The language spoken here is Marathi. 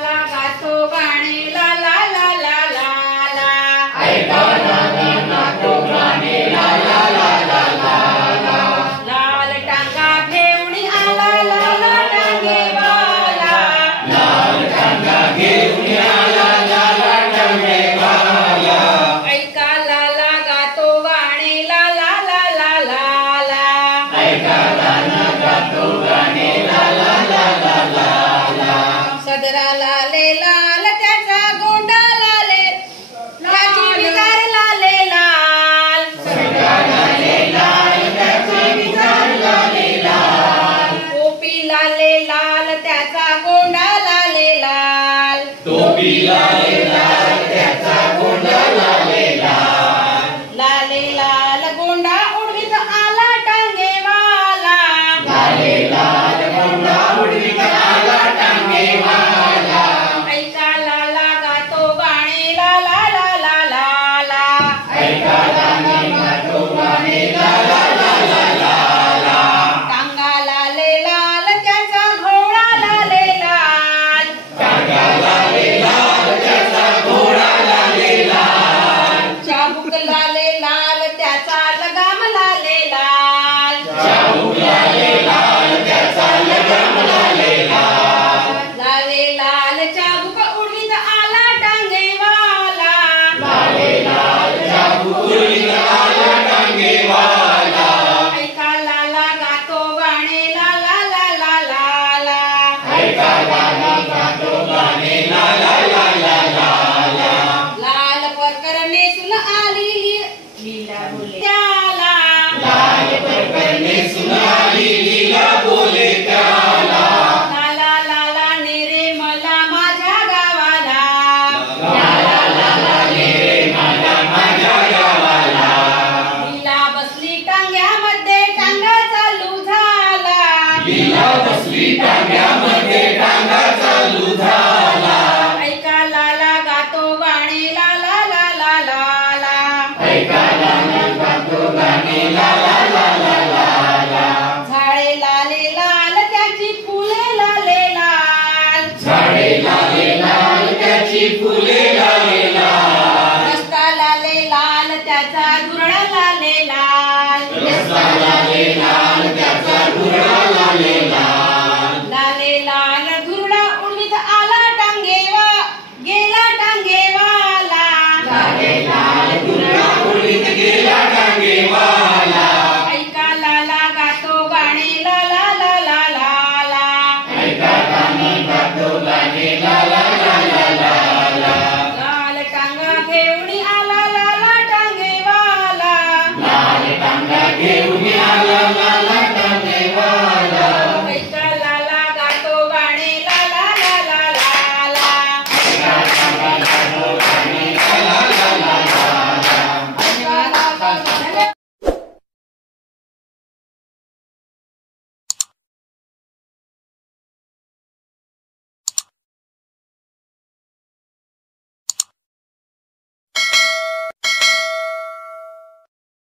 ला गातो गाणे ला ला ला ला ला ला ऐका नाना गातो गाणे ला ला ला ला ला ला लाल टांगा घेऊन आला लाला टांगेवाला लाल टांगा घेऊन आला लाला टांगेवाला ऐका लाला गातो गाणे ला ला ला ला ला ला ऐका नाना गातो गाणे ला ला ला ला ला ला सदरा लाले लाल त्याचा गोंडा लाले त्याची विजार लाले लाल सदरा लाले लाल त्याची विजार लाले लाल टोपी लाले लाल त्याचा गोंडा लाले लाल टोपी लाले लाल त्याचा गोंडा लाले लाल लाले लाल गोंडा उडवीत आला टांगेवाला लाले लाल गोंडा उडवीत आला टांगेवाला ऐका लाला गातो गाणे ला ला ला ला ला ला ऐका नाना गातो गाणे ला ला ला ला ला ला टांगा लाले लाल त्याचा घोडा लाले लाल टांगा लाले लाल त्याचा घोडा लाले लाल चाबूक लाले लाल त्याचा लगाम लाले लाल चाबूक लाले लाल त्याचा लगाम लाले लाल लाले लाल चाबूक उडवीत आला टांगेवाला लाले लाल चाबूक उडवीत आला टांगेवाला ऐका लाला गातो गाणे ला ला ला ला ला ला ऐका नाना गातो गाणे ला ला ला ला ला ला लाल परकर नेसून आली लीला बोले त्याला लाल परकर नेसून आली लीला बोले त्याला लाला लाला नेरे मला माझ्या गावाला लाला लाला रे माझ्या माझ्या गावाला लीला बसली टांग्यामध्ये टांगा चालू झाला लीला बसली टांग्या